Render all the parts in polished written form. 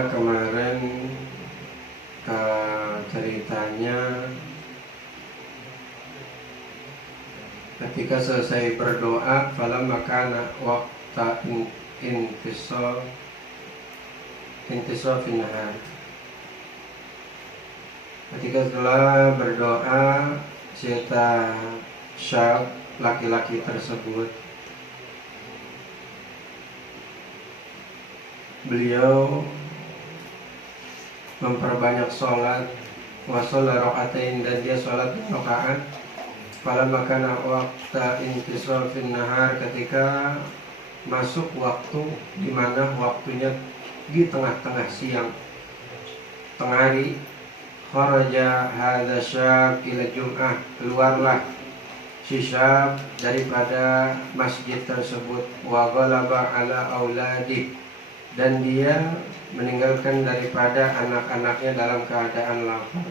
kita kemarin ceritanya ketika selesai berdoa, falamma kana waqta intisafin nahar. Ketika setelah berdoa, serta syab laki-laki tersebut, beliau memperbanyak sholat, wa sholat rakaatain, dan dia sholat 2 rakaat. Falamma kana waqta intisafin nahar, ketika masuk waktu di mana waktunya di tengah-tengah siang, tengah hari, kharaja hadza syab ila jum'ah, keluarlah si syab daripada masjid tersebut, wa ghalaba ala auladih, dan dia meninggalkan daripada anak-anaknya dalam keadaan lapar.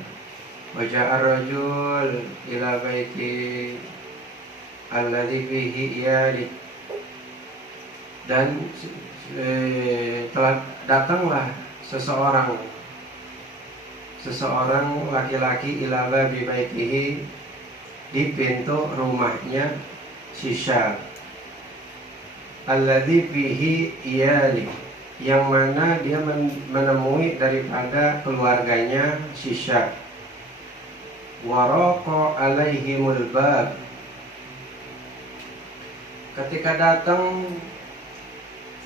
Wa ja'a rajul ila baiti alladhi fihi iyali, dan telah datanglah seseorang laki-laki ila babi baitihi, di pintu rumahnya si syab, alladhi fihi iyali, yang mana dia menemui daripada keluarganya si syab. Waraqa alaihimul bab, ketika datang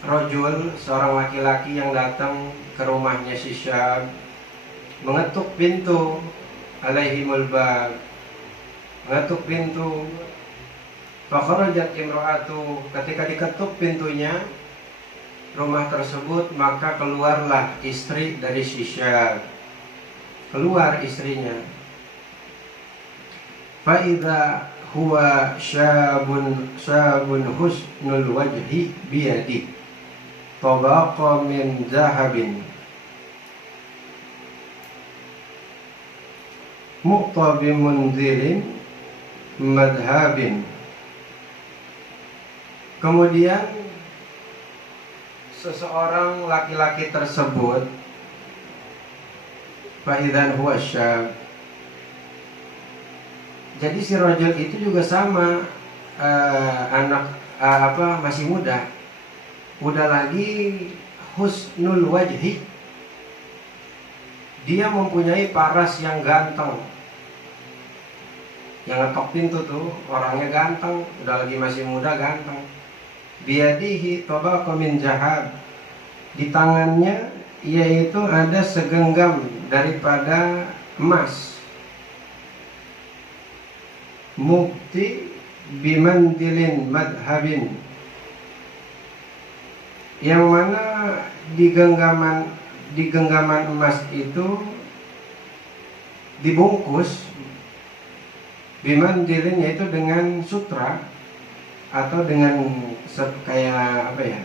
rajul, seorang laki-laki yang datang ke rumahnya si syab, mengetuk pintu, alaihimul bab, mengetuk pintu. Fakharajat imra'atu, ketika diketuk pintunya rumah tersebut, maka keluarlah istri dari si syab, keluar istrinya. Fa idza huwa syabun husnul wajhi biyadi tabaqa min zahabin muqtabi munzilin madhabin. Kemudian seseorang laki-laki tersebut, fa idzan huwa syab, jadi si rajul itu juga sama, masih muda, udah lagi husnul wajhi, dia mempunyai paras yang ganteng. Yang ngetok pintu tuh orangnya ganteng, udah lagi masih muda, ganteng. Biadihi tabaqa min zahab, di tangannya yaitu ada segenggam daripada emas. Mukti bimandilin madhabin, yang mana di genggaman emas itu dibungkus, bimandilin yaitu dengan sutra atau dengan kayak apa ya,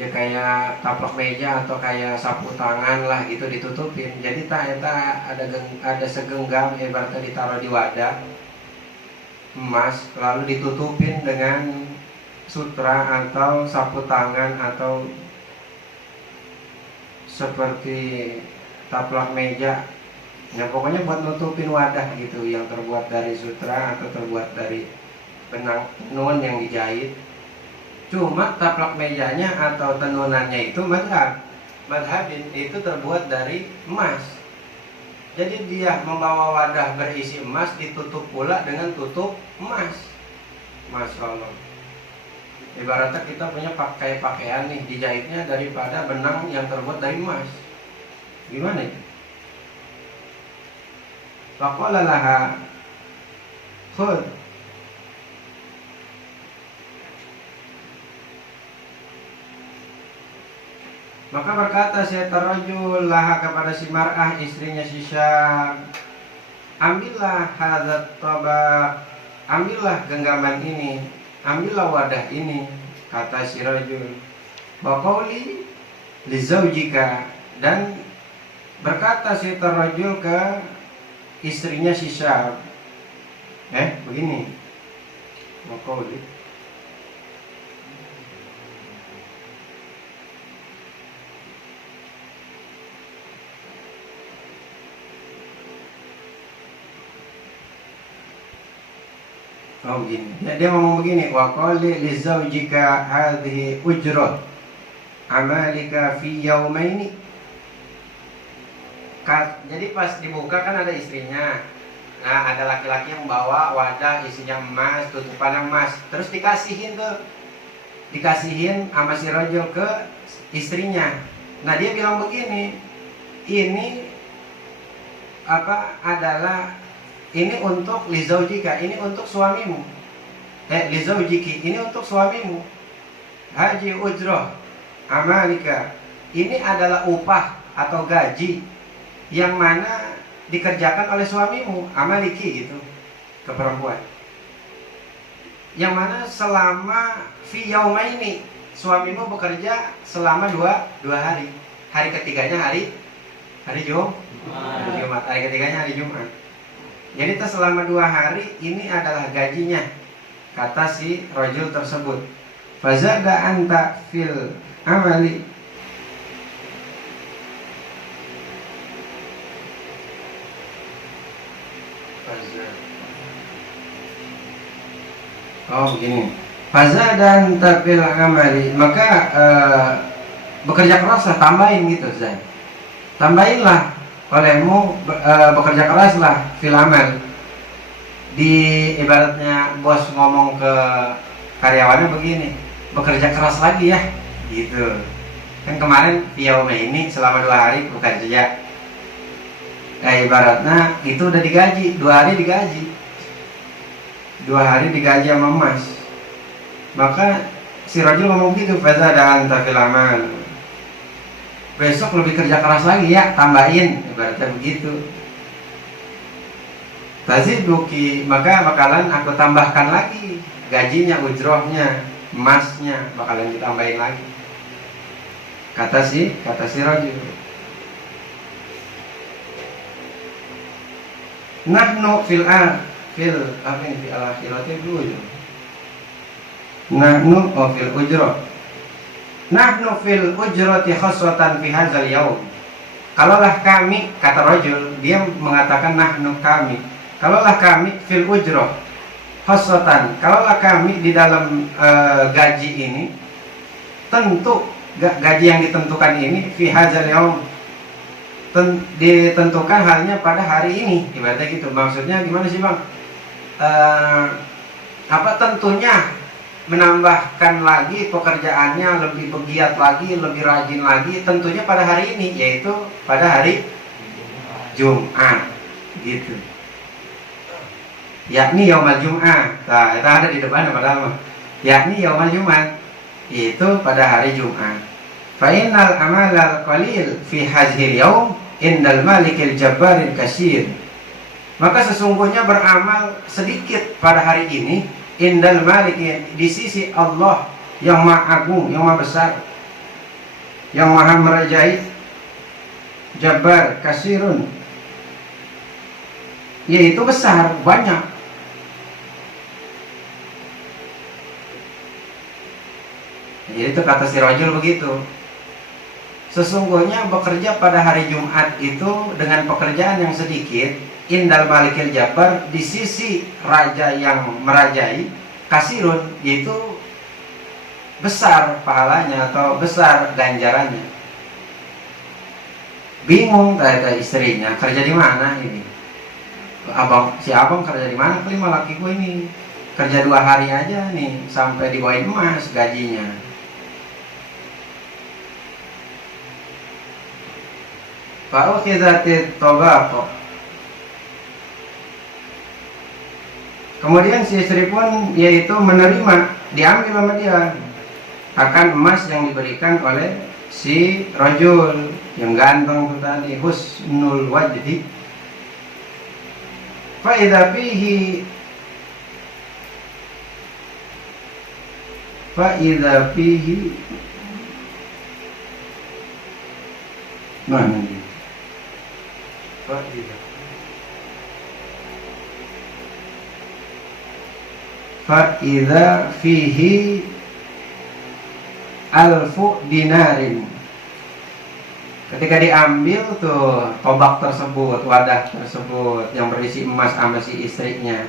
ya kayak taplak meja atau kayak sapu tangan lah, itu ditutupin. Jadi ada segenggam, ibaratnya ditaruh di wadah emas, lalu ditutupin dengan sutra atau sapu tangan atau seperti taplak meja. Ya pokoknya buat nutupin wadah gitu, yang terbuat dari sutra atau terbuat dari benang tenun yang dijahit. Cuma taplak mejanya atau tenunannya itu madhabin, itu terbuat dari emas. Jadi dia membawa wadah berisi emas, ditutup pula dengan tutup emas. Masya Allah. Ibaratnya kita punya pakaian nih, dijahitnya daripada benang yang terbuat dari emas. Gimana itu? Faqala laha khudh, maka berkata syaitan rajul laha kepada si mar'ah, istrinya si syab, ambillah hadzat tabaq, ambillah genggaman ini, ambillah wadah ini. Kata si rajul, wa qauli li zaujika, dan berkata syaitan rajul ke istrinya si syab, begini, wa qauli, Oh begini. Dia ngomong begini, wa qali li zaujika hadhihi ujrat amalika fi yaumaini. Jadi pas dibuka kan ada istrinya. Nah, ada laki-laki yang bawa wadah isinya emas, tutupan emas, terus dikasihin sama si rajul ke istrinya. Nah, dia bilang begini, ini adalah ini untuk lizaujika, ini untuk suamimu. Lizaujiki, ini untuk suamimu. Haji ujroh amalika, ini adalah upah atau gaji yang mana dikerjakan oleh suamimu, amaliki gitu, ke perempuan. Yang mana selama fi yaumaini, suamimu bekerja selama dua hari. Hari ketiganya hari Jumat. Hari ketiganya hari Jumat. Jadi selama 2 hari ini adalah gajinya, kata si rajul tersebut. Fazada anta fil amali. Oh begini. Fazada anta fil amali, maka bekerja keraslah, tambahin gitu Zai. Tambahinlah olehmu, bekerja keraslah fil amal. Di ibaratnya bos ngomong ke karyawannya begini, bekerja keras lagi ya, gitu. Kan kemarin Vioma ini selama 2 hari bekerja. Ibaratnya itu udah digaji, 2 hari digaji. 2 hari digaji sama emas. Maka si rajul ngomong gitu, fazada anta fil amal. Besok lebih kerja keras lagi ya, tambahin, ibaratnya begitu. Taziduki, maka bakalan aku tambahkan lagi gajinya, ujrohnya, emasnya bakalan ditambahin lagi. Kata si rajul. Nahnu fil akhirati dulu. Nahnu fil ujroh. Nahnu fil ujrati khaswatan fi hadzal yaum. Kalaulah kami, kata rajul, dia mengatakan nahnu kami. Kalaulah kami fil ujrah khaswatan, kalaulah kami di dalam gaji ini, tentu gaji yang ditentukan ini fi hadzal yaum, ditentukan hanya pada hari ini, ibaratnya gitu. Maksudnya gimana sih Bang? Tentunya menambahkan lagi pekerjaannya, lebih bergiat lagi, lebih rajin lagi, tentunya pada hari ini, yaitu pada hari Jumat, gitu. Yakni yaumal Jum'ah. Nah, itu ada di depan padahal. Yakni yaumal Jumat, itu pada hari Jumat. Fa innal amalal qalil fi hadzal yaum indal malikil jabbaril katsir. Maka sesungguhnya beramal sedikit pada hari ini indal malik, di sisi Allah yang maha agung, yang maha besar, yang maha merajai, Jabbar kasirun, yaitu besar, banyak. Jadi itu kata si rajul begitu. Sesungguhnya bekerja pada hari Jumat itu dengan pekerjaan yang sedikit, indal malikil jabbar, di sisi raja yang merajai, kasirun, yaitu besar pahalanya atau besar ganjarannya. Bingung kata istrinya, kerja di mana ini? Si abang kerja di mana? Kelima lakiku ini kerja 2 hari aja nih sampai dibawain emas gajinya. Fa'ukhidatit tobaqo. Kemudian si istri pun yaitu menerima, diambil sama dia akan emas yang diberikan oleh si rajul yang ganteng itu tadi, husnul wajhi. Fa idza fihi mana ini? Fa'idha fihi alfu dinarin. Ketika diambil tuh tobak tersebut, wadah tersebut yang berisi emas sama si istrinya,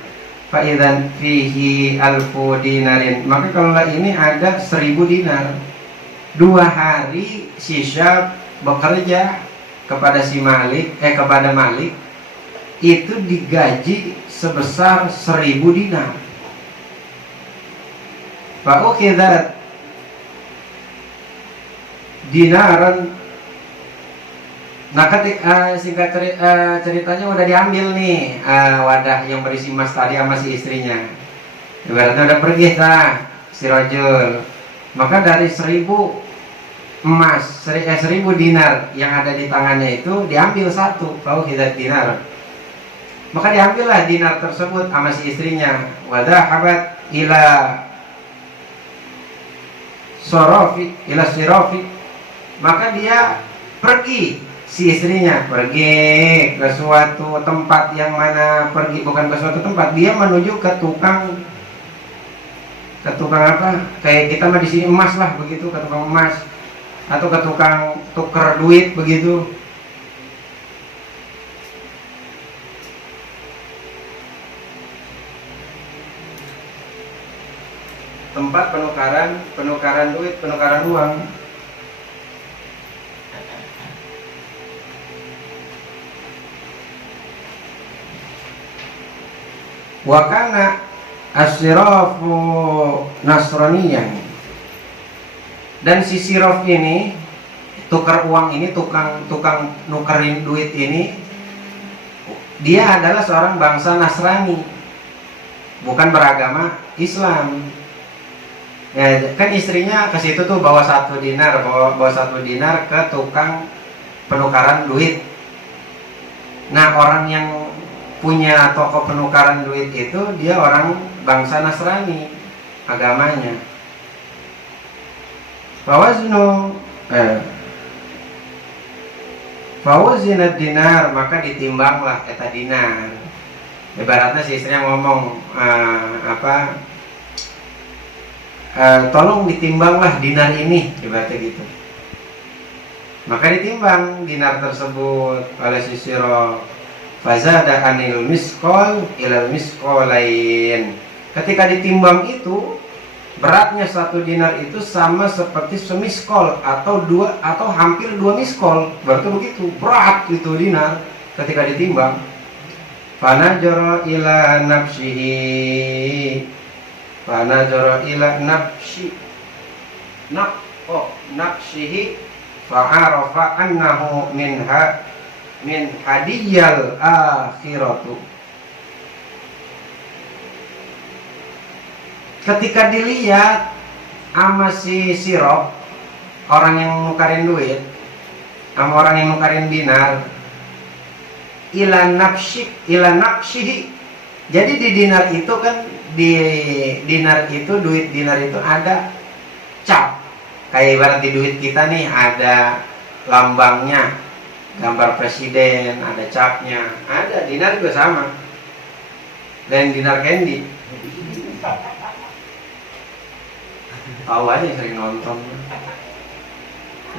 Fa'idan fihi alfu dinarin, maka kalau ini ada 1000 dinar. 2 hari si Syab bekerja kepada kepada Malik, itu digaji sebesar 1000 dinar. Fa'ukhidat dinaran. Nah, singkat ceritanya udah diambil nih wadah yang berisi emas tadi sama si istrinya. Ibaratnya udah pergi si rajul. Maka dari 1000 emas, 1000 dinar yang ada di tangannya itu diambil satu, fauhidat dinar. Maka diambillah dinar tersebut sama si istrinya. Wadahabat ila sirofi. Maka dia pergi, si istrinya pergi ke suatu tempat, yang mana pergi bukan ke suatu tempat, dia menuju ke tukang apa? Kayak kita mah di sini emas lah begitu, ke tukang emas atau ke tukang tuker duit begitu. Tempat penukaran duit, penukaran uang. Wakana asyirafu nasraniyan, dan si sirof ini, tukar uang ini, tukang nukerin duit ini, dia adalah seorang bangsa Nasrani, bukan beragama Islam. Ya, kan istrinya ke situ tuh bawa 1 dinar, bawa 1 dinar ke tukang penukaran duit. Nah, orang yang punya toko penukaran duit itu dia orang bangsa Nasrani agamanya. Fawazina dinar, maka ditimbanglah eta dinar. Ibaratnya si istrinya ngomong tolong ditimbanglah dinar ini, ibaratnya gitu. Maka ditimbang dinar tersebut oleh si siro. Fazada anil miskol ilal miskolain. Ketika ditimbang itu, beratnya 1 dinar itu sama seperti semiskol atau hampir 2 miskol. Berarti begitu berat itu dinar ketika ditimbang. Fanajara ila nafsihi. Nafsihi fa'arafa annahu min hadiyal akhiratu. Ketika dilihat sama si sirop, orang yang nukarin duit sama orang yang nukarin dinar, ila nafsihi. Jadi di dinar itu kan, di dinar itu, duit dinar itu ada cap. Kayak ibarat di duit kita nih ada lambangnya, gambar presiden, ada capnya, ada. Dinar juga sama. Dan dinar candy, tahu aja yang sering nonton,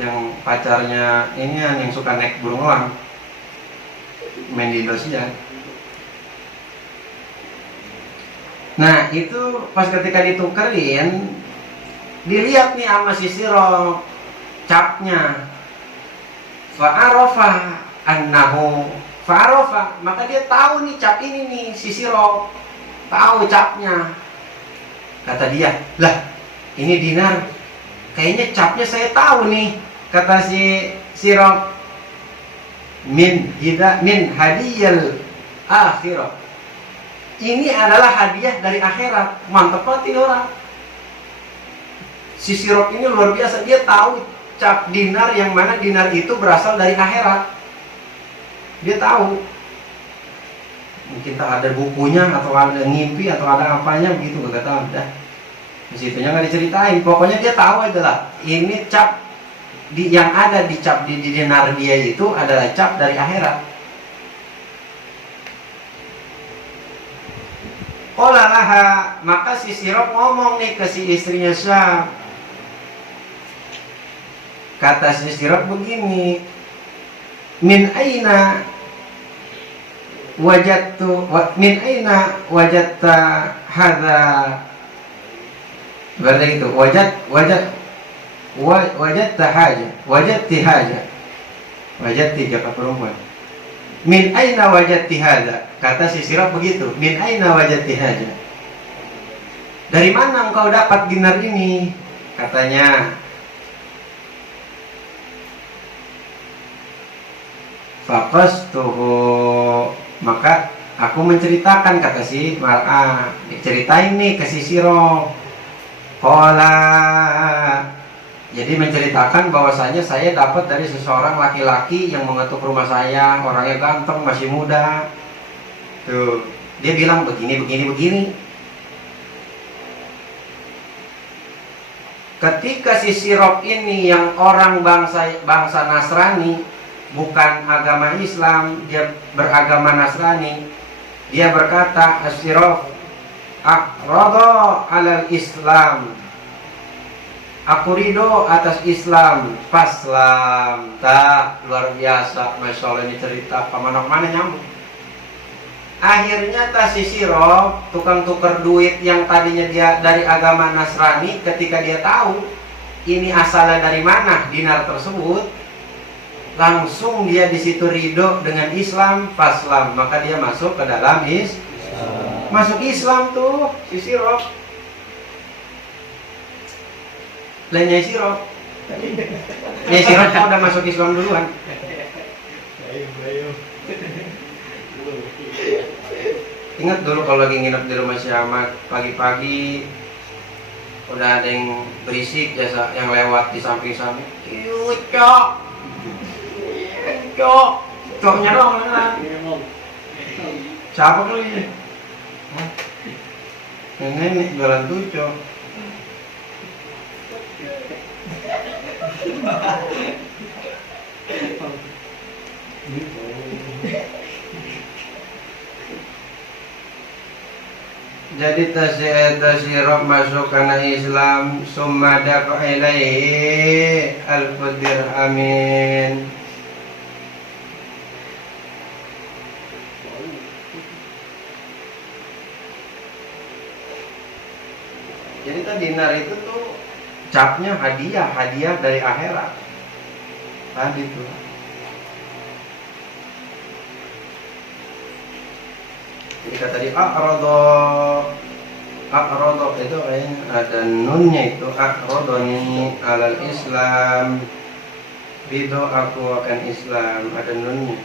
yang pacarnya ini yang suka naik burung elang, main di Indonesia. Nah itu pas ketika ditukerin, dilihat nih sama si siro capnya. Fa'arafa annahu, maka dia tahu nih cap ini nih, si siro tahu capnya. Kata dia, lah ini dinar, kayaknya capnya saya tahu nih. Kata si siro, min hadiyal akhirah, ini adalah hadiah dari akhirat. Mantap banget ini orang. Si sirop ini luar biasa, dia tahu cap dinar, yang mana dinar itu berasal dari akhirat. Dia tahu. Mungkin tak ada bukunya, atau ada ngimpi, atau ada apanya begitu, gak tahu dah. Disitunya nggak diceritain. Pokoknya dia tahu aja lah, ini cap yang ada di cap di dinar dia itu adalah cap dari akhirat. Qolalaha, maka si sirop ngomong nih ke si istrinya Syab. Kata si sirop begini, min aina min aina wajadta hadza, berarti itu wajadta haja, wajadti kata perempuan. Min aina wajadti hadza, kata si Siraf begitu, min aina wajadti haja, dari mana engkau dapat dinar ini, katanya. Faqastuhu, maka aku menceritakan, kata si mar'ah, diceritain nih ke si Siraf. Qala, jadi menceritakan bahwasanya saya dapat dari seseorang laki-laki yang mengetuk rumah saya, orangnya ganteng, masih muda. Tuh, dia bilang begini. Ketika si Siraf ini yang orang bangsa Nasrani, bukan agama Islam, dia beragama Nasrani, dia berkata, As-Siraf aqrada alal Islam, aku ridho atas Islam, faslam. Luar biasa, Masya Allah, ini cerita kemana-mana nyambung. Akhirnya si Siraf, tukang tuker duit yang tadinya dia dari agama Nasrani, ketika dia tahu ini asalnya dari mana dinar tersebut, langsung dia di situ ridho dengan Islam, faslam, maka dia masuk ke dalam Islam. Masuk Islam tuh si Siraf. Lainnya Siraf. Siraf udah masuk Islam duluan. Ingat dulu kalau lagi nginep di rumah si Ahmad, pagi-pagi udah ada yang berisik jasa yang lewat di samping-samping. Coknya dong mana? Siapa kali ini? Nenek jualan tucok. Jadi Siraf masuk karena Islam, summa dafa ilaihi al-dirhamin. Jadi dinar itu tuh capnya hadiah dari akhirat. Tadi tuh. Jadi kata di a'rado itu ada nunnya, itu a'radoni alal Islam, ridho aku akan Islam, ada nunnya.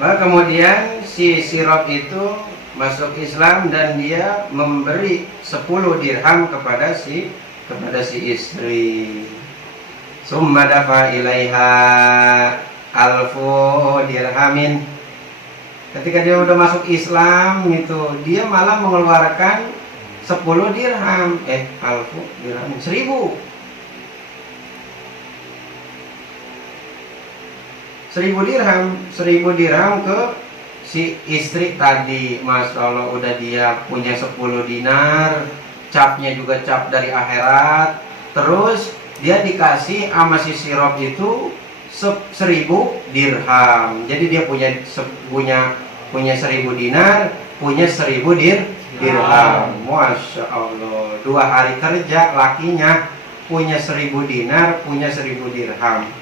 Maka kemudian si Siraf itu masuk Islam dan dia memberi 10 dirham kepada si istri. Summa dafa ilaiha alfu dirhamin. Ketika dia udah masuk Islam itu, dia malah mengeluarkan 10 dirham, alfu dirham 1000 dirham ke si istri tadi. Masya Allah, udah dia punya 10 dinar, capnya juga cap dari akhirat. Terus dia dikasih sama si Siraf itu 1000 dirham. Jadi dia punya 1000 dinar, punya 1000 dirham. Masya Allah, 2 hari kerja lakinya punya 1000 dinar, punya 1000 dirham.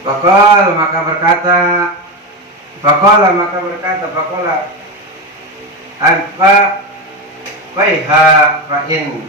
Faqala maka berkata alfa waiha fa'in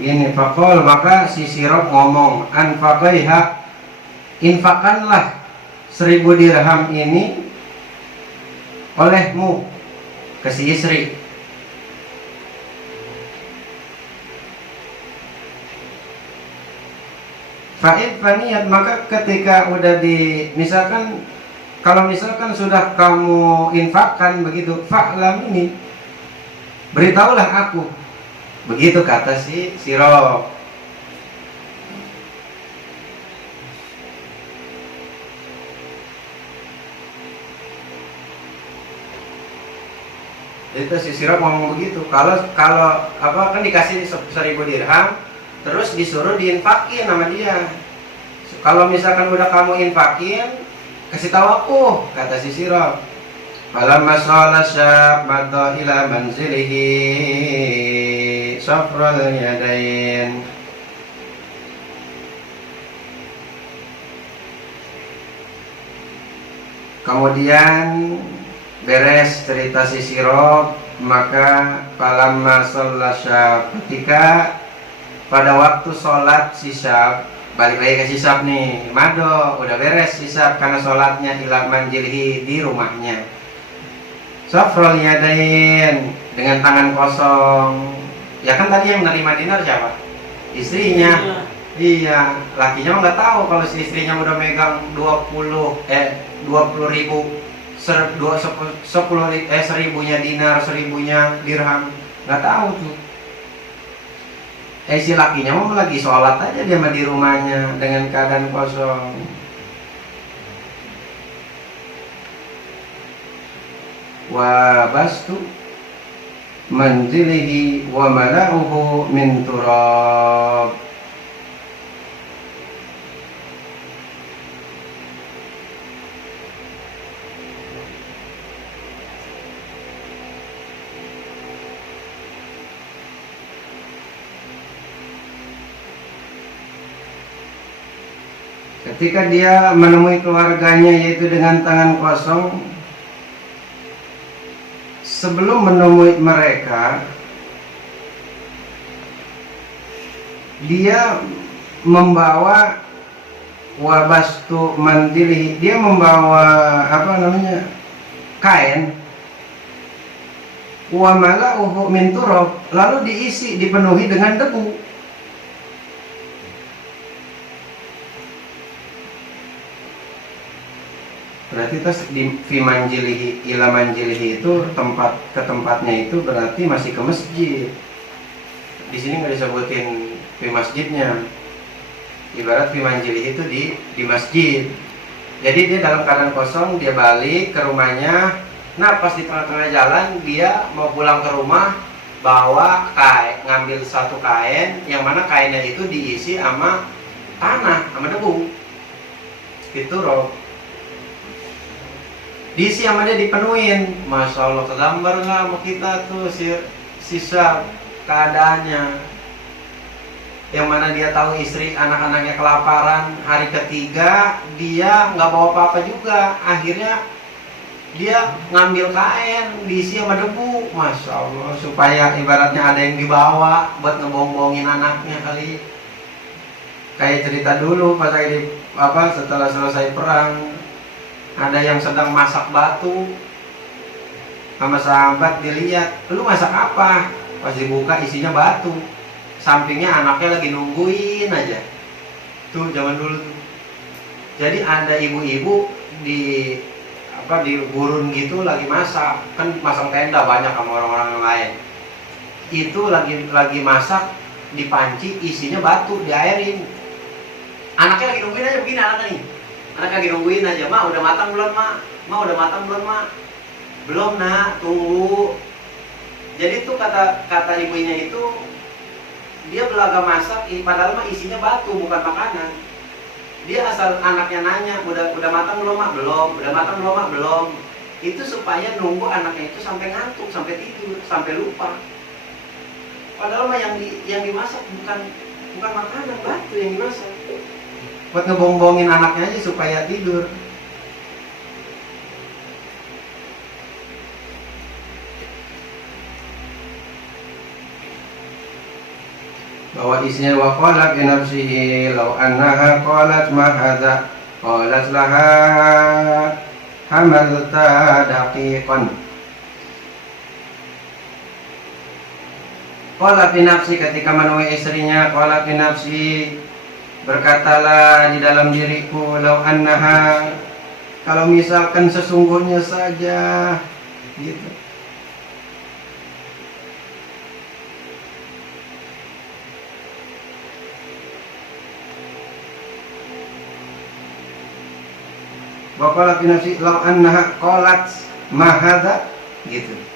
begini, faqol, maka si Sirab ngomong, anfaqaiha, infakkanlah 1000 dirham ini olehmu ke si istri. Fa'id faniyat, maka ketika udah misalkan, kalau misalkan sudah kamu infakkan begitu, fa'lam ini, beritahulah aku. Begitu kata si Sirab. Itu si Sirab ngomong begitu. Kalau apa kan dikasih 1000 dirham, terus disuruh diinfakin sama dia. Kalau misalkan udah kamu infakin, kasih tahu aku, kata si Sirab. Falamma shala syab madda ila manzilihi safral yadain. Kemudian beres cerita si Sirab, maka falamma shala syab, ketika pada waktu sholat si Syab, balik lagi ke si Syab nih, mado, udah beres si Syab karena sholatnya ila manjilihi, di rumahnya. Safrul yadain, dengan tangan kosong. Ya kan tadi yang menerima dinar siapa? Istrinya. Iya, lakinya mah nggak tahu kalau si istrinya udah megang 20 ribu, 1000-nya dinar, 1000-nya dirham, nggak tahu tuh. Si lakinya mau lagi sholat aja dia mah di rumahnya dengan keadaan kosong. Wa bastu manzilihi wa mala'uhu min turab. Ketika dia menemui keluarganya yaitu dengan tangan kosong, sebelum menemui mereka, dia membawa wabastu mandili, dia membawa kain, wa mala'uhu min turab, lalu dipenuhi dengan debu. Berarti tas di fi manjilihi ila manjilihi itu ke tempatnya itu berarti masih ke masjid. Di sini nggak disebutin fi masjidnya. Ibarat fi manjilihi itu di masjid. Jadi dia dalam keadaan kosong, dia balik ke rumahnya. Nah pas di tengah-tengah jalan dia mau pulang ke rumah, bawa ngambil satu kain, yang mana kainnya itu diisi sama tanah, sama debu. Itu roh. Diisi sama dia dipenuhin. Masya Allah, kegambar nggak sama kita tuh sisa keadaannya, yang mana dia tahu istri anak-anaknya kelaparan, hari ketiga dia nggak bawa apa-apa juga, akhirnya dia ngambil kain diisi sama debu. Masya Allah, supaya ibaratnya ada yang dibawa buat ngebong-bongin anaknya kali. Kayak cerita dulu pas lagi setelah selesai perang, ada yang sedang masak batu sama sahabat, dilihat, lu masak apa? Pas dibuka isinya batu, sampingnya anaknya lagi nungguin aja. Tuh zaman dulu tuh. Jadi ada ibu-ibu di gurun gitu lagi masak, kan masang tenda banyak sama orang-orang yang lain. Itu lagi masak di panci, isinya batu, diairin. Anaknya lagi nungguin aja begini, anaknya nih. Anak lagi nungguin aja, "Ma, udah matang belum, Ma? Ma, udah matang belum, Ma?" "Belum, Nak, tunggu." Jadi tuh kata ibunya itu, dia belaga masak, padahal mah isinya batu, bukan makanan. Dia asal anaknya nanya, "Udah matang belum, Mak?" "Belum." "Udah matang belum, Mak?" "Belum." Itu supaya nunggu anaknya itu sampai ngantuk, sampai tidur, sampai lupa. Padahal mah yang dimasak bukan makanan, batu yang dimasak. Buat ngebong-bongin anaknya aja supaya tidur. bahwa isinya wa qalat li nafsihi law annaha qalat ma hadza qalat laha hamalta daqiqan. Qalat li nafsi, ketika menemui istrinya, qalat li nafsi, berkatalah di dalam diriku, law annaha, kalau misalkan sesungguhnya saja, gitu. Wa qalat li nafsi law annaha qalat ma hadza, gitu.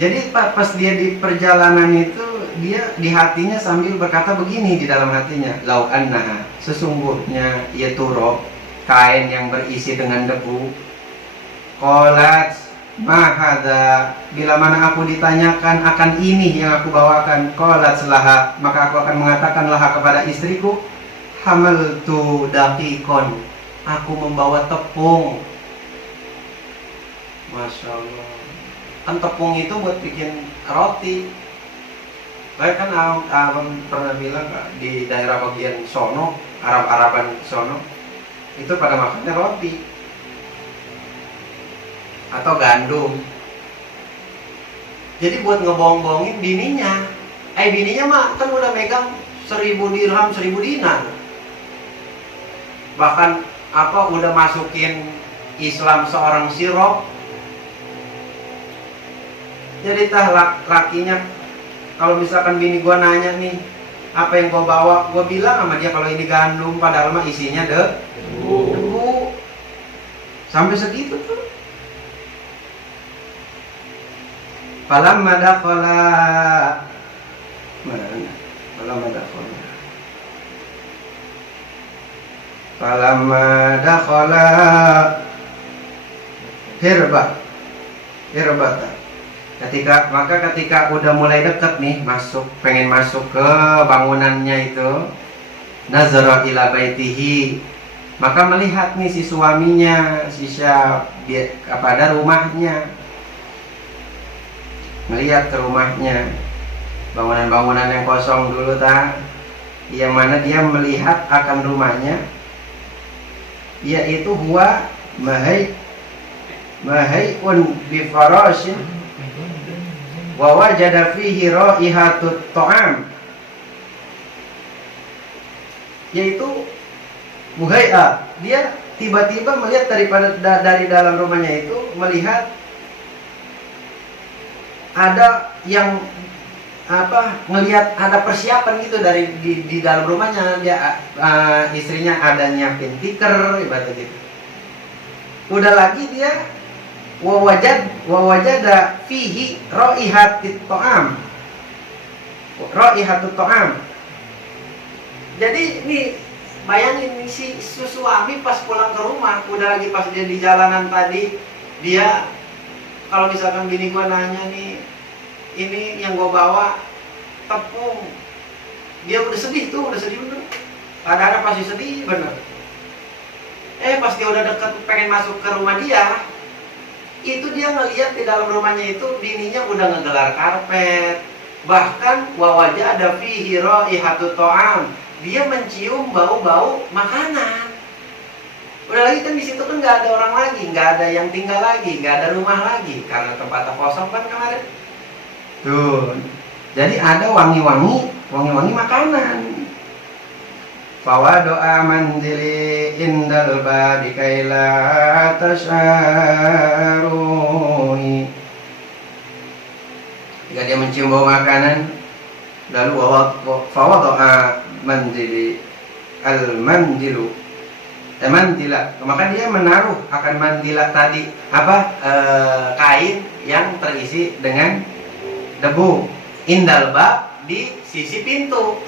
Jadi pas dia di perjalanan itu, dia di hatinya sambil berkata begini di dalam hatinya, law annaha, sesungguhnya ya turab, kain yang berisi dengan debu, qalat ma hadza, bila mana aku ditanyakan akan ini yang aku bawakan, qalat laha, maka aku akan mengatakan laha kepada istriku, hamaltu daqiqon, aku membawa tepung. Masya Allah. Kan tepung itu buat bikin roti. Baik kan abang pernah bilang di daerah bagian sono, Arab-Araban sono, itu pada makannya roti atau gandum. Jadi buat ngebohong-bohongin bininya. Bininya mah kan udah megang 1000 dirham, 1000 dinar. Bahkan udah masukin Islam seorang sirop. Jadi lakinya, kalau misalkan bini gua nanya nih, apa yang gua bawa, gua bilang sama dia kalau ini gandum, padahal mah isinya debu. Sampai segitu tuh. Falamma dakhala, mana? Falamma dakhala hirbata. Ketika udah mulai deket nih, pengen masuk ke bangunannya itu, nazara ila baitihi, maka melihat nih si suaminya, pada rumahnya, melihat ke rumahnya, bangunan-bangunan yang kosong dulu yang mana dia melihat akan rumahnya, yaitu huwa mahai'un bi farashin wa wajada fihi raihatut ta'am, yaitu muhai'a, dia tiba-tiba melihat dari dalam rumahnya itu, melihat ada yang ngelihat ada persiapan gitu dari di dalam rumahnya. Dia istrinya ada nyiapin tikar ibarat gitu. Udah lagi dia wajada fihi raihatut ta'am. Jadi ini bayangin si suami pas pulang ke rumah, udah lagi pas dia di jalanan tadi, dia kalau misalkan bini gua nanya nih, ini yang gua bawa tepung, dia udah sedih bener. Kadang-kadang pasti sedih bener. Pas dia udah deket pengen masuk ke rumah dia, itu dia ngelihat di dalam rumahnya itu bininya udah ngegelar karpet, bahkan wajada fihi raihatut ta'am, dia mencium bau-bau makanan. Udah lagi kan di situ kan nggak ada orang lagi, nggak ada yang tinggal lagi, nggak ada rumah lagi karena tempatnya kosong kan kemarin. Tuh, jadi ada wangi-wangi makanan. Fawa doa mandili indal babi kaila tasharui. Jika dia mencium bau makanan, lalu fawa doa mandili al-mandilu mandila, maka dia menaruh akan mandila tadi kain yang terisi dengan debu, indal bab, di sisi pintu.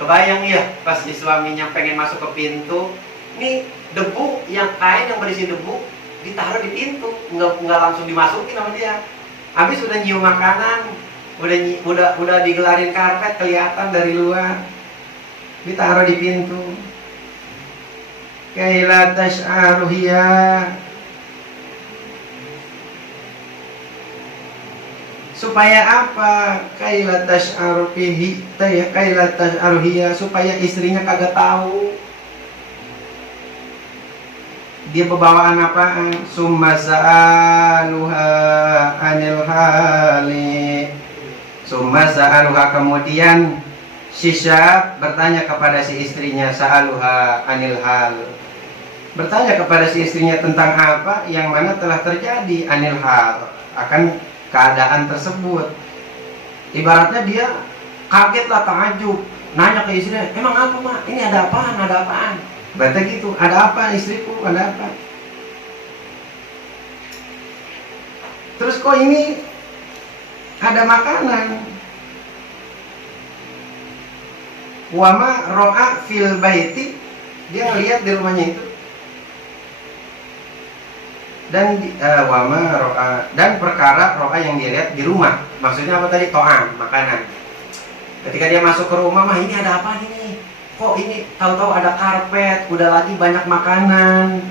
Kebayang ya, pas si suaminya pengen masuk ke pintu, nih debu, yang kain yang berisi debu ditaruh di pintu, nggak langsung dimasukin sama dia. Habis udah nyium makanan, udah digelarin karpet kelihatan dari luar, ditaruh di pintu. Kaila tash'aru hiya, supaya apa? Kaila tash'aru fihi, kaila tash'aru hiya, supaya istrinya kagak tahu dia bebawaan apaan. Summa sa'aluha anil hali, summa sa'aluha, kemudian si syab bertanya kepada si istrinya, sa'aluha anil hal, bertanya kepada si istrinya tentang apa yang mana telah terjadi, anil hal, akan keadaan tersebut. Ibaratnya dia kaget lah, takjub, nanya ke istrinya, emang apa mak? Ini ada apaan? Ada apaan? Berarti gitu, ada apa istriku? Ada apa? Terus kok ini ada makanan? Wama ro'a fil baiti, dia ngelihat di rumahnya itu. Dan wama ro'a, dan perkara ro'a yang dia lihat di rumah. Maksudnya apa tadi? To'am, makanan. Ketika dia masuk ke rumah, mah ini ada apa ini? Kok ini tahu-tahu ada karpet, udah lagi banyak makanan.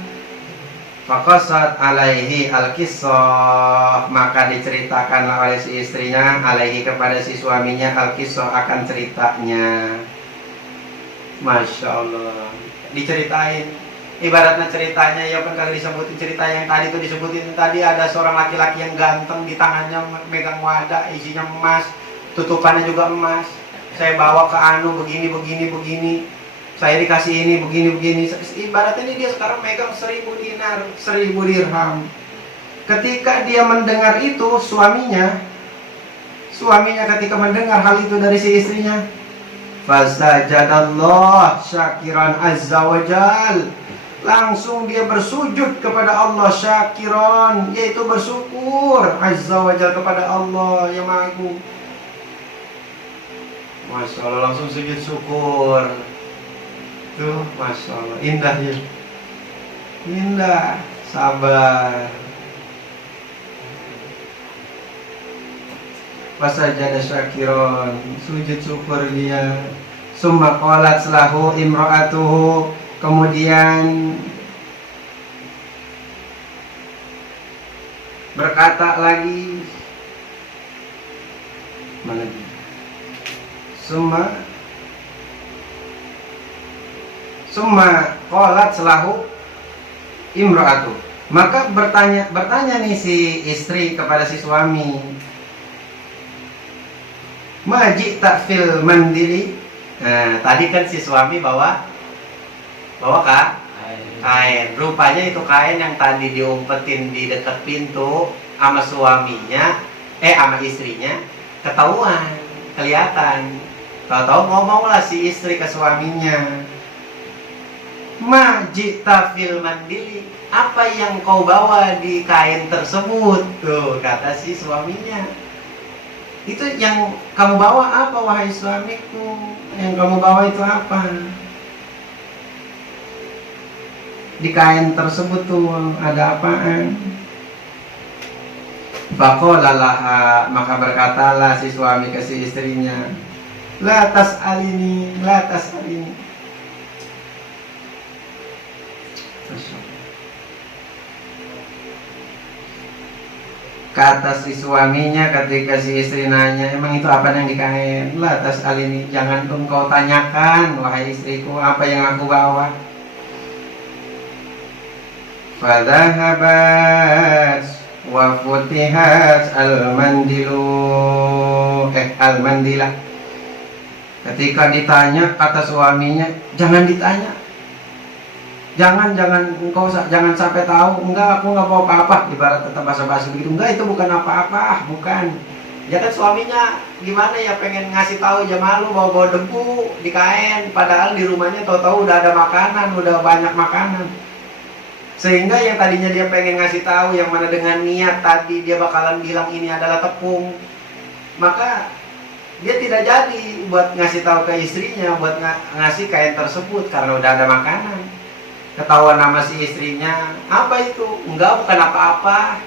Faqasat alaihi al-qissah, maka diceritakanlah oleh si istrinya alaihi kepada si suaminya al-qissah, akan ceritanya. Masya Allah, diceritain. Ibaratnya ceritanya ya kan, kalau disebutin cerita yang tadi itu disebutin tadi, ada seorang laki-laki yang ganteng, di tangannya megang wadah isinya emas, tutupannya juga emas. Saya bawa ke anu begini, saya dikasih ini begini. Ibaratnya ini dia sekarang megang 1000 dinar, 1000 dirham. Ketika dia mendengar itu, suaminya ketika mendengar hal itu dari si istrinya, fasajadallah syakiran azza wajal, langsung dia bersujud kepada Allah, syakiran, yaitu bersyukur, azza wajal, kepada Allah yang Maha Agung. Masya Allah, langsung sujud syukur. Tuh, Masya Allah, indah ya. Indah, sabar. Fasajada syakiron, sujud syukur dia. Summa qalat lahu imra'atuhu, kemudian berkata lagi, mana dia? Summa qalat lahu imra'atu, maka bertanya nih si istri kepada si suami, maji fil mandili. Nah, tadi kan si suami bawa kain. Rupanya itu kain yang tadi diumpetin di dekat pintu sama suaminya, sama istrinya, ketahuan, kelihatan. Tahu-tahu ngomonglah si istri ke suaminya, ma jita fil mandili, apa yang kau bawa di kain tersebut? Tuh, kata si suaminya, itu yang kamu bawa apa wahai suamiku? Yang kamu bawa itu apa? Di kain tersebut tuh ada apaan? Faqala laha, maka berkatalah si suami ke si istrinya, la tas'alini. Kata si suaminya ketika si istri nanya, emang itu apa yang di kain? La tas'alini, jangan engkau tanyakan wahai istriku apa yang aku bawa. Fadhahabat wa futihat al-mandilah. Ketika ditanya, kata suaminya, jangan ditanya, jangan sampai tahu. Enggak, aku nggak bawa apa-apa. Ibarat tetap basa-basi begitu. Enggak, itu bukan apa-apa, bukan. Ya kan suaminya gimana ya, pengen ngasih tahu, jangan lu bawa debu di kain, padahal di rumahnya tahu-tahu udah ada makanan, udah banyak makanan. Sehingga yang tadinya dia pengen ngasih tahu, yang mana dengan niat tadi dia bakalan bilang ini adalah tepung, maka dia tidak jadi buat ngasih tahu ke istrinya, buat ngasih kain tersebut, karena udah ada makanan. Ketahuan nama si istrinya, apa itu? Enggak, bukan apa-apa,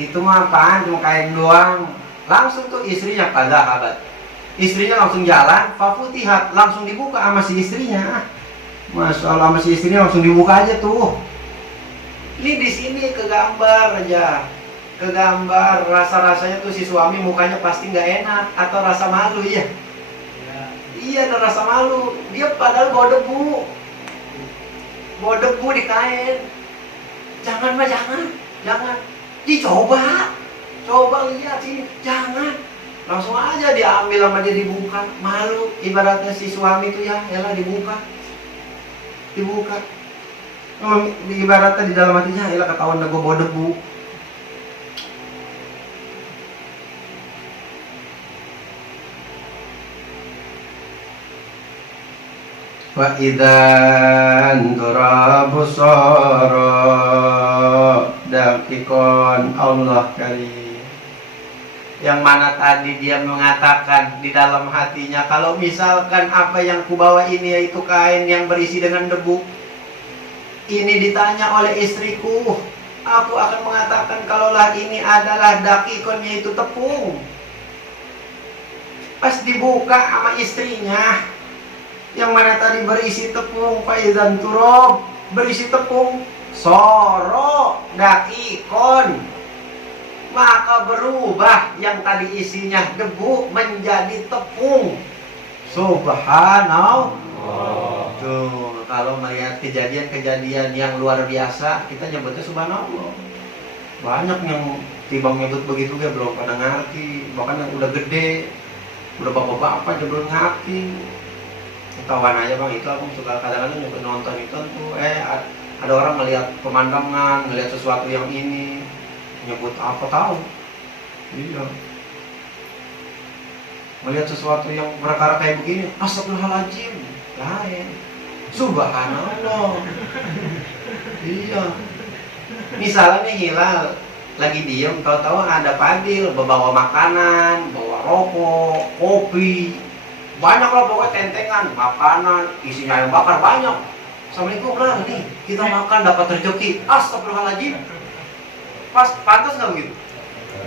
itu mah apaan, cuma kain doang. Langsung tuh istrinya pada habat, istrinya langsung jalan, fafutihat, langsung dibuka sama si istrinya. Masya Allah, sama si istrinya langsung dibuka aja tuh. Ini di sini kegambar aja. kegambar rasa-rasanya tuh si suami mukanya pasti nggak enak atau rasa malu ya. Iya, ada rasa malu. Dia padahal bawa debu di kain. Jangan mah, jangan. Coba lihat sini, jangan. Langsung aja diambil sama dia, dibuka. Malu, ibaratnya si suami tuh ya, elah dibuka. Kalau ibaratnya di dalam hatinya, elah ketahuan gue bawa debu. Wa idzan turabu sara dakikon Allah kali. Yang mana tadi dia mengatakan di dalam hatinya, kalau misalkan apa yang kubawa ini yaitu kain yang berisi dengan debu, ini ditanya oleh istriku, aku akan mengatakan kalaulah ini adalah dakikon, yaitu tepung. Pas dibuka sama istrinya, yang mana tadi berisi tepung, faizan turab, berisi tepung, soro dakikon, maka berubah yang tadi isinya debu menjadi tepung. Subhanallah. Tuh, kalau melihat kejadian-kejadian yang luar biasa, kita nyebutnya subhanallah. Banyak yang timbang nyebut begitu dia belum pada ngerti, bahkan yang udah gede, udah bapak-bapak juga belum ngerti. Ketahuan aja bang, itu aku suka kadang-kadang juga nonton itu tuh, ada orang melihat pemandangan, melihat sesuatu yang ini, nyebut apa tahu, iya, melihat sesuatu yang perkara kayak begini, astagfirullahaladzim, lain, subhanallah, iya, misalnya nih Hilal lagi diem, tahu-tahu ada Fadil bawa makanan, bawa rokok, kopi. Banyak lah pokoknya tentengan, makanan, isinya yang bakar banyak. Assalamualaikum lah nih, kita makan dapat rezeki. Astagfirullahaladzim. Pantas nggak begitu?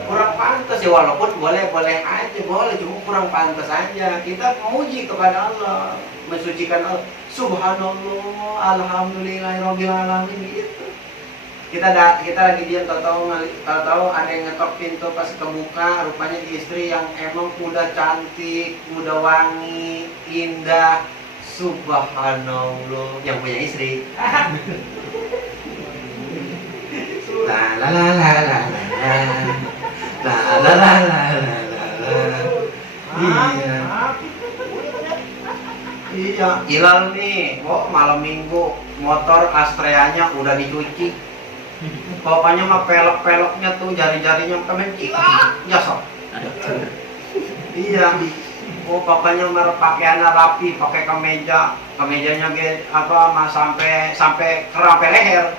Kurang pantas ya, walaupun boleh aja, boleh, cuma kurang pantas aja. Kita memuji kepada Allah, mensucikan Allah. Subhanallah, alhamdulillahirabbil alamin gitu. Kita lagi diam, tahu-tahu ada yang ngetok pintu, pas kebuka rupanya istri yang emang udah cantik, udah wangi, indah. Subhanallah, yang punya istri. La la la la la la la la la la. Iya, Hilal nih, malam minggu motor Astreanya udah dicuci. Pokoknya mah pelek-peleknya tuh, jari-jarinya kemencilan, ya sob. Iya. Pokoknya pakaiannya rapi, pakai kemejanya sampai kerampe leher,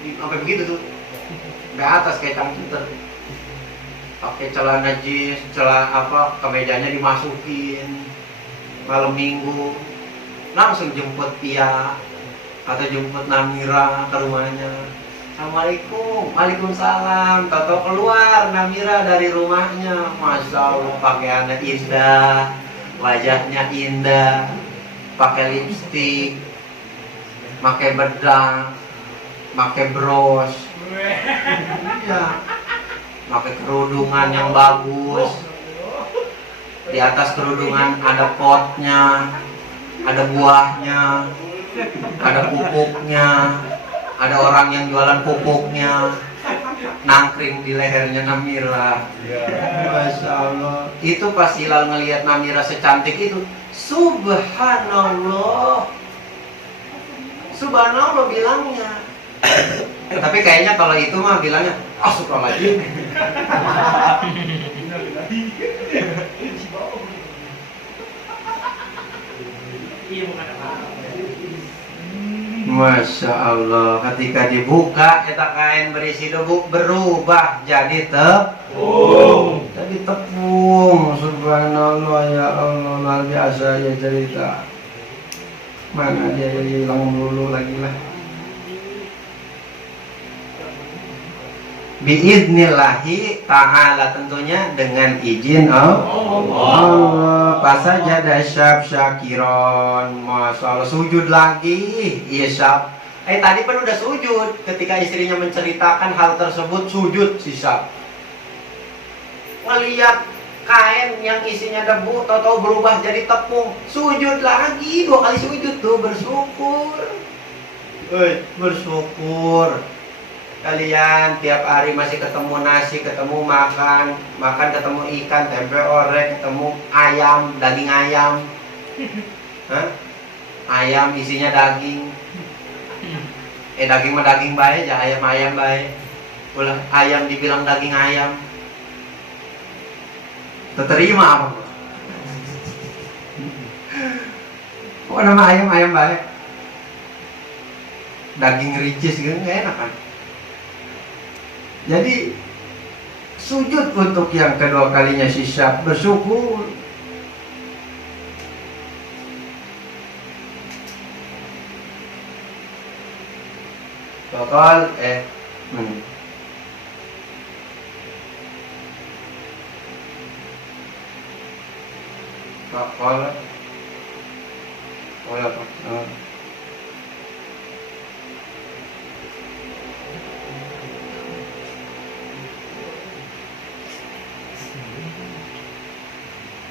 sampai begitu tuh, sampai atas kayak computer. Pakai celana jeans, kemejanya dimasukin. Malam minggu langsung jemput Pia atau jemput Namira ke rumahnya. Assalamualaikum, waalaikumsalam. Tahu keluar Namira dari rumahnya, masya Allah, pakaiannya indah, wajahnya indah, pakai lipstik, pakai bedak, pakai bros, iya, pakai kerudungan yang bagus. Di atas kerudungan ada potnya, ada buahnya, ada pupuknya. Ada orang yang jualan pupuknya, nangkring di lehernya Namira. Masya Allah. Itu pas Hilal ngelihat Namira secantik itu, subhanallah. Subhanallah bilangnya. Tapi kayaknya kalau itu mah bilangnya, astagfirullahaladzim. Masya Allah, ketika dibuka eta kain berisi debu berubah jadi tepung. Subhanallah, ya Allah, luar biasa ya cerita. Mana dia hilang dulu lagi lah. Biidnillahi ta'ala, tentunya dengan izin Allah. Pasajada syab syakiron, masya Allah, sujud lagi. Iya syab. Tadi kan udah sujud ketika istrinya menceritakan hal tersebut, sujud si syab. melihat kain yang isinya debu, tahu-tahu berubah jadi tepung, sujud lagi, 2 kali sujud tuh, bersyukur. Bersyukur. Kalian tiap hari masih ketemu nasi, ketemu makan ketemu ikan, tempe orek, ketemu ayam, daging ayam. Hah? Ayam isinya daging. Daging mah daging baik, ya ayam baik. Ulah ayam dibilang daging ayam. Terima apa? Kok nama ayam baik? Daging ricis gitu nggak enak kan? Jadi sujud untuk yang kedua kalinya syisyaf, bersyukur. Bakal Bakal apa?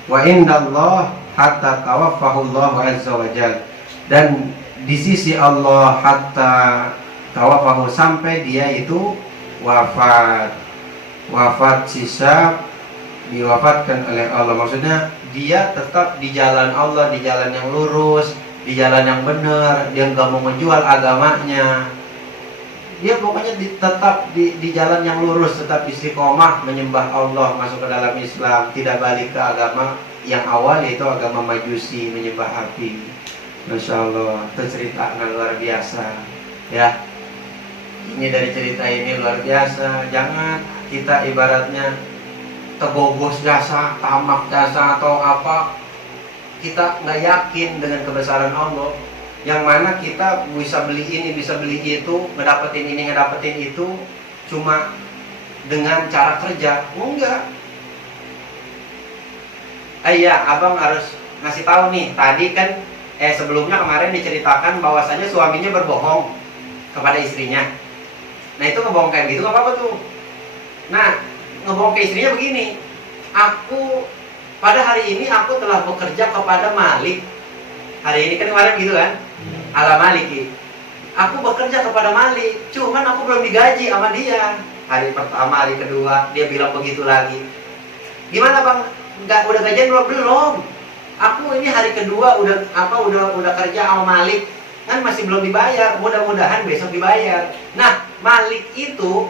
Wa indallah hatta tawaffahu Allah azza wa jalla, dan di sisi Allah hatta tawaffahu, sampai dia itu wafat sisa diwafatkan oleh Allah. Maksudnya dia tetap di jalan Allah, di jalan yang lurus, di jalan yang benar, dia nggak mau menjual agamanya. Dia pokoknya tetap di jalan yang lurus, tetap istiqomah menyembah Allah, masuk ke dalam Islam, tidak balik ke agama yang awal, yaitu agama Majusi, menyembah api. Masya Allah, itu cerita luar biasa ya. Ini dari cerita ini luar biasa. Jangan kita ibaratnya tegogos jasa, tamak jasa atau apa, kita nggak yakin dengan kebesaran Allah. Yang mana kita bisa beli ini, bisa beli itu, ngedapetin ini, ngedapetin itu cuma dengan cara kerja. Enggak. Iya, abang harus ngasih tahu nih. Tadi kan sebelumnya kemarin diceritakan bahwasanya suaminya berbohong kepada istrinya. Nah itu ngebohong kayak gitu nggak apa-apa tuh. Nah ngebohong ke istrinya begini, aku pada hari ini aku telah bekerja kepada Malik. Hari ini kan kemarin gitu kan, ala Maliki. Aku bekerja kepada Malik, cuman aku belum digaji sama dia. Hari pertama, hari kedua, dia bilang begitu lagi. Gimana bang? Udah gajian belum? Aku ini hari kedua udah kerja sama Malik, kan masih belum dibayar. Mudah-mudahan besok dibayar. Nah Malik itu,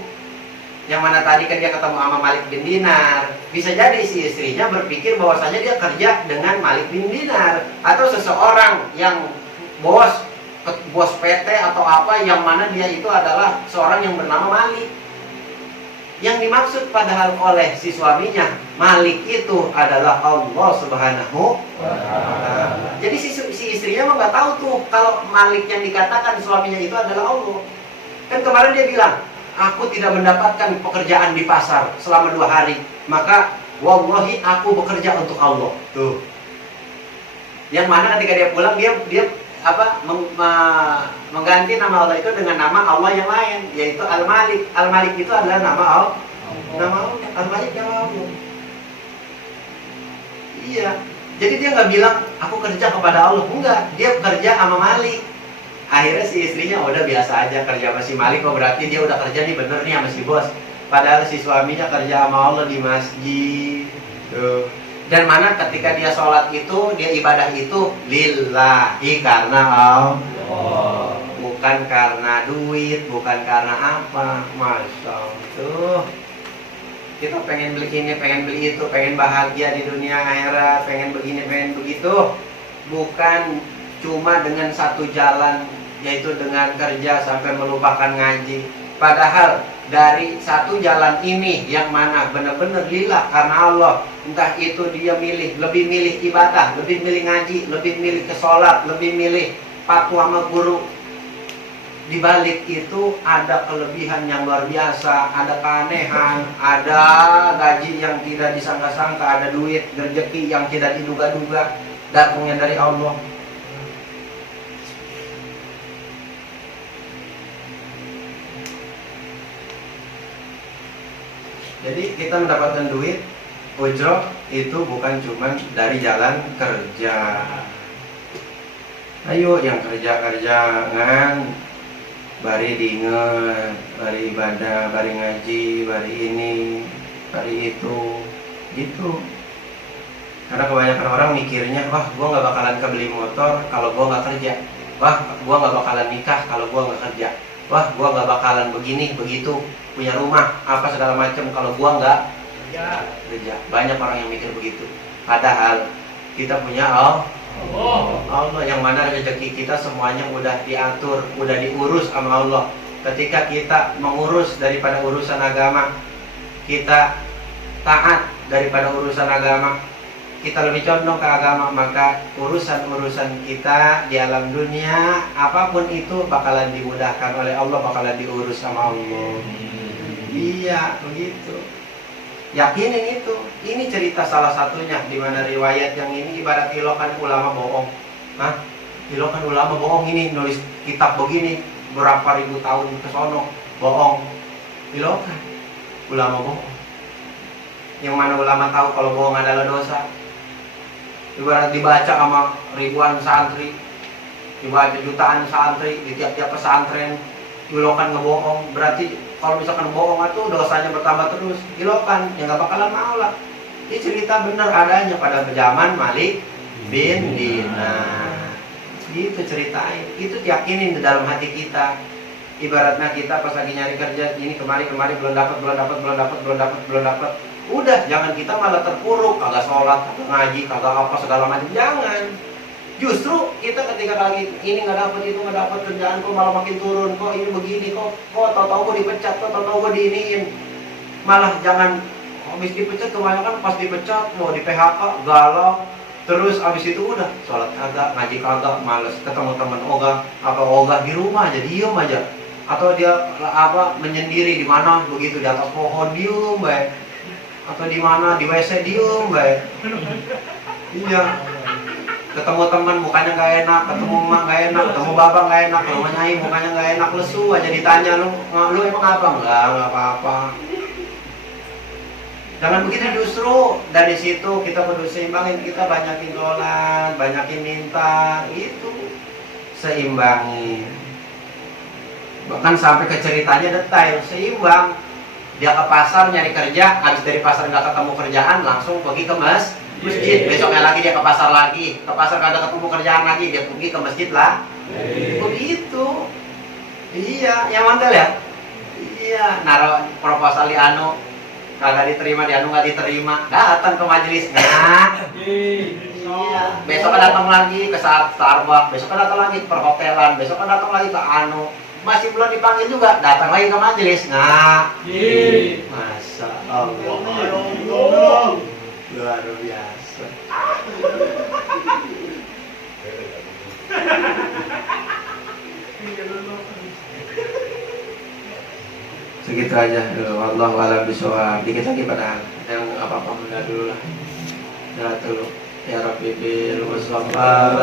yang mana tadi kan dia ketemu sama Malik bin Dinar, bisa jadi si istrinya berpikir bahwasanya dia kerja dengan Malik bin Dinar, atau seseorang yang bos PT atau apa, yang mana dia itu adalah seorang yang bernama Malik. Yang dimaksud padahal oleh si suaminya, Malik itu adalah Allah Subhanahu wa Ta'ala. Jadi si istrinya mah nggak tahu tuh kalau Malik yang dikatakan suaminya itu adalah Allah. Kan kemarin dia bilang, aku tidak mendapatkan pekerjaan di pasar selama 2 hari, maka wallahi aku bekerja untuk Allah. Tuh. Yang mana ketika dia pulang, dia mengganti nama Allah itu dengan nama Allah yang lain, yaitu Al-Malik. Al-Malik itu adalah nama Allah. Nama Allah. Al-Malik nama Allah. Iya. Jadi dia nggak bilang aku kerja kepada Allah, enggak. Dia kerja sama Malik. Akhirnya si istrinya udah biasa aja kerja sama si Malik, oh berarti dia udah kerja nih bener nih sama si bos. Padahal si suaminya kerja sama Allah di masjid. Tuh. Dan mana ketika dia sholat itu, dia ibadah itu lillahi, karena Allah, bukan karena duit, bukan karena apa. Masya Allah. Kita pengen beli ini, pengen beli itu, pengen bahagia di dunia akhirat, pengen begini, pengen begitu. Bukan cuma dengan satu jalan, yaitu dengan kerja sampai melupakan ngaji. Padahal dari satu jalan ini yang mana benar-benar lillah karena Allah, entah itu dia lebih milih ibadah, lebih milih ngaji, lebih milih ke sholat, lebih milih patuh sama guru. Di balik itu ada kelebihan yang luar biasa, ada keanehan, ada gaji yang tidak disangka-sangka, ada duit, rezeki yang tidak diduga-duga, datangnya dari Allah. Jadi kita mendapatkan duit ujroh itu bukan cuma dari jalan kerja. Ayo yang kerja ngan bari diinget, bari ibadah, bari ngaji, bari ini, bari itu, gitu. Karena kebanyakan orang mikirnya, wah gua nggak bakalan kebeli motor kalau gua nggak kerja, wah gua nggak bakalan nikah kalau gua nggak kerja, wah gua nggak bakalan begini begitu, punya rumah apa segala macam kalau gua nggak kerja. Banyak orang yang mikir begitu. Padahal kita punya Allah yang mana rezeki kita semuanya udah diatur, udah diurus sama Allah. Ketika kita mengurus daripada urusan agama, kita taat daripada urusan agama, kita lebih condong ke agama, maka urusan-urusan kita di alam dunia apapun itu bakalan dimudahkan oleh Allah, bakalan diurus sama Allah. Iya, begitu. Yakinin itu. Ini cerita salah satunya di mana riwayat yang ini ibarat ilokan ulama bohong. Hah? Ilokan ulama bohong, ini nulis kitab begini berapa ribu tahun ke sono, bohong. Ilokan ulama bohong. Yang mana ulama tahu kalau bohong adalah dosa. Ibarat dibaca sama ribuan santri, dibaca jutaan santri di tiap-tiap pesantren, ilokan ngebohong. Berarti kalau misalkan bohong itu dosanya bertambah terus. Ilokan yang gak bakalan mau lah. Ini cerita benar adanya pada zaman Malik bin Dinar. Gitu ceritain. Itu yakinin di dalam hati kita. Ibaratnya kita pas lagi nyari kerja, ini kemari belum dapat. Udah, jangan kita malah terpuruk, kagak sholat, kagak ngaji, kagak apa segala macam. Jangan. Justru kita ketika lagi ini nggak dapat, itu nggak dapat, kerjaan kok malah makin turun, kok ini begini, kok tahu-tahu kok dipecat, kok tahu-tahu kok diiniin. Malah jangan habis dipecat, kebanyakan pas dipecat mau di PHK galau, terus habis itu udah sholat kagak, ngaji kagak, males, ketemu teman ogah di rumah aja diem aja, atau dia menyendiri di mana begitu, di atas pohon diem baik, atau di mana di WC diem baik. Iya. Ketemu teman mukanya nggak enak, ketemu emak nggak enak, ketemu bapak nggak enak, rumah nyai mukanya nggak enak, lesu aja ditanya lu emang apa? Nggak apa-apa. Jangan begitu, justru dari situ kita perlu seimbangin, kita banyakin sholat, banyakin minta, itu seimbangin. Bahkan sampai ke ceritanya detail, seimbang. Dia ke pasar nyari kerja, habis dari pasar nggak ketemu kerjaan, langsung pergi ke masjid. Besoknya lagi dia ke pasar kagak ketemu kerjaan lagi, dia pergi ke masjid lah. Begitu. Iya, yang mantel ya. Iya, naruh proposal di anu, kagak diterima, di anu nggak diterima, datang ke majelis. Nah, iya. Besoknya datang lagi ke Starbucks, besoknya datang lagi ke perhotelan, besoknya datang lagi ke anu. Masih belum dipanggil juga, datang lagi ke majelis. Nah, Masya Allah. Luar biasa. Segitu aja dulu. Wallahu a'lam bishawab. Dikit lagi padahal. Yang apa-apa udah dulu lah. Udah dulu. Ya Rabbi bil mustafa